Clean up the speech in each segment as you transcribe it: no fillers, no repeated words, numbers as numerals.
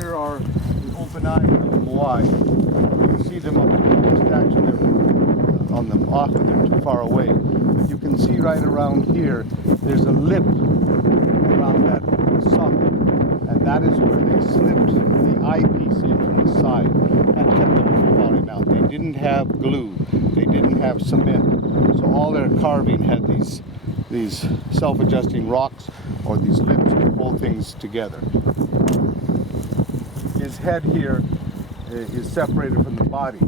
here are the open eyes of the Moai. You see them up in the statue there on them off, and they're too far away. But you can see right around here, there's a lip around that socket, and that is where they slipped the eyepiece in from the side and kept them from falling out. They didn't have glue, they didn't have cement, so all their carving had these self-adjusting rocks or these lips to hold things together. His head here is separated from the body.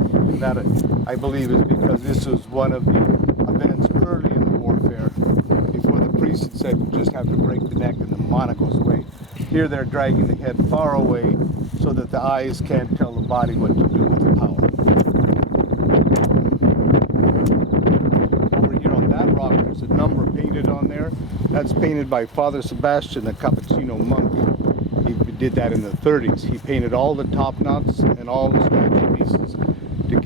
That, I believe, is because this was one of the events early in the warfare, before the priest had said, you just have to break the neck and the mana goes away. Here they're dragging the head far away so that the eyes can't tell the body what to do with the power. Over here on that rock, there's a number painted on there. That's painted by Father Sebastian, a Cappuccino monk. He did that in the 30s. He painted all the top knots and all the statue pieces to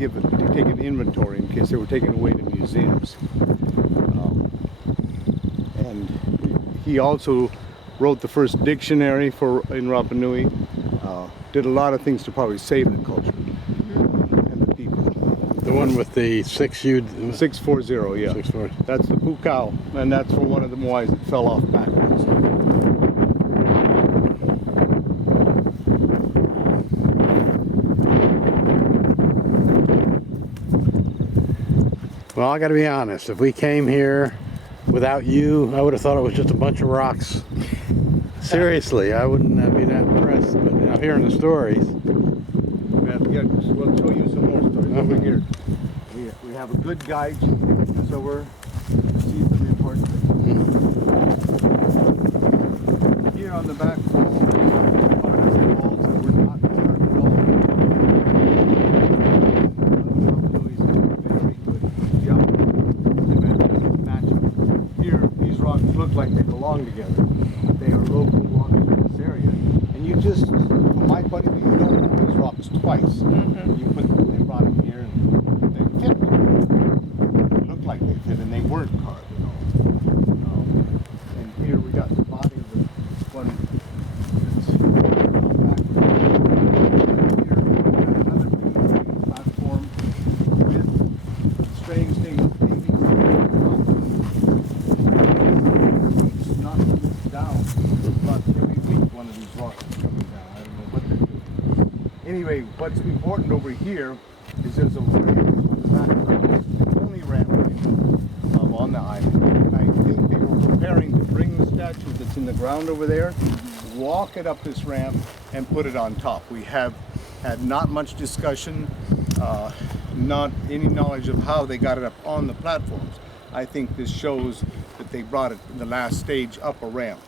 take an inventory in case they were taken away to museums. And he also wrote the first dictionary in Rapa Nui. Did a lot of things to probably save the culture and the people. The one with the 640, 640, yeah. 640. That's the Pukao, and that's for one of the Moais that fell off backwards. Well, I got to be honest. If we came here without you, I would have thought it was just a bunch of rocks. Seriously, I wouldn't be that impressed. But now hearing the stories, Yeah, we'll show you some more stories over here. We have a good guide, so we're see the important thing. Here on the back wall are the walls that were not carved at all. Very good job. They match up. Here, these rocks look like they belong together. They are local rocks in this area, and you just, from my point of view, you don't move these rocks twice. They brought them here and they fit. They looked like they fit, and they weren't carved at all. And here we got the body of the one that's back. Here we got another big platform with strange things. It's not down, but every week one of these rocks is coming down. I don't know what they're doing. Anyway, what's important over here is there's a ramp. The only ramp on the island. And I think they were preparing to bring the statue that's in the ground over there, walk it up this ramp, and put it on top. We have had not much discussion, not any knowledge of how they got it up on the platforms. I think this shows that they brought it in the last stage up a ramp.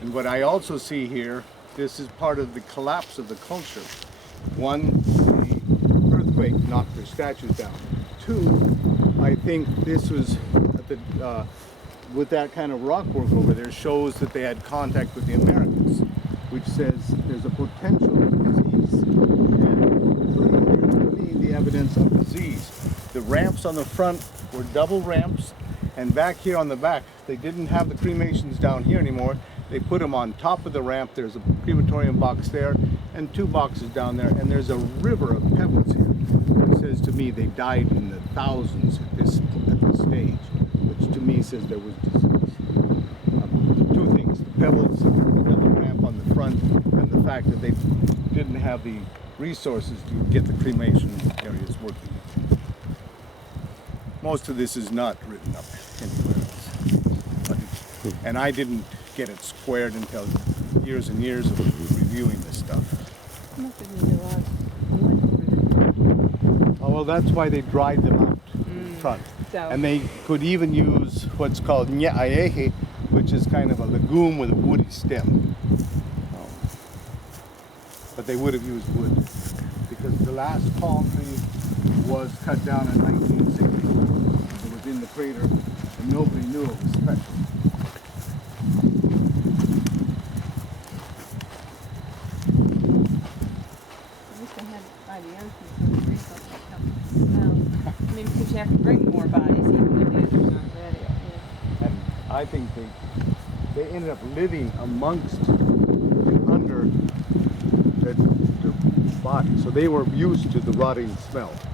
And what I also see here, this is part of the collapse of the culture. One, the earthquake knocked their statues down. Two, I think this was at the, with that kind of rock work over there, shows that they had contact with the Americans, which says there's a potential disease. And here's to me the evidence of disease. The ramps on the front were double ramps, and back here on the back, they didn't have the cremations down here anymore. They put them on top of the ramp. There's a crematorium box there and two boxes down there, and there's a river of pebbles here. It says to me they died in the thousands at this stage, which to me says there was disease. Two things: the pebbles, the double ramp on the front, and the fact that they didn't have the resources to get the cremation areas working. Most of this is not written up anywhere else, and I didn't get it squared until years and years of reviewing this stuff. Oh, well, that's why they dried them out in front. So. And they could even use what's called nya'aehe, which is kind of a legume with a woody stem. But they would have used wood, because the last palm tree was cut down in 1960. It was in the crater, and nobody knew it was special. I mean, because you have to bring more bodies even if the others aren't ready. Yeah. And I think they ended up living amongst and under So they were used to the rotting smell.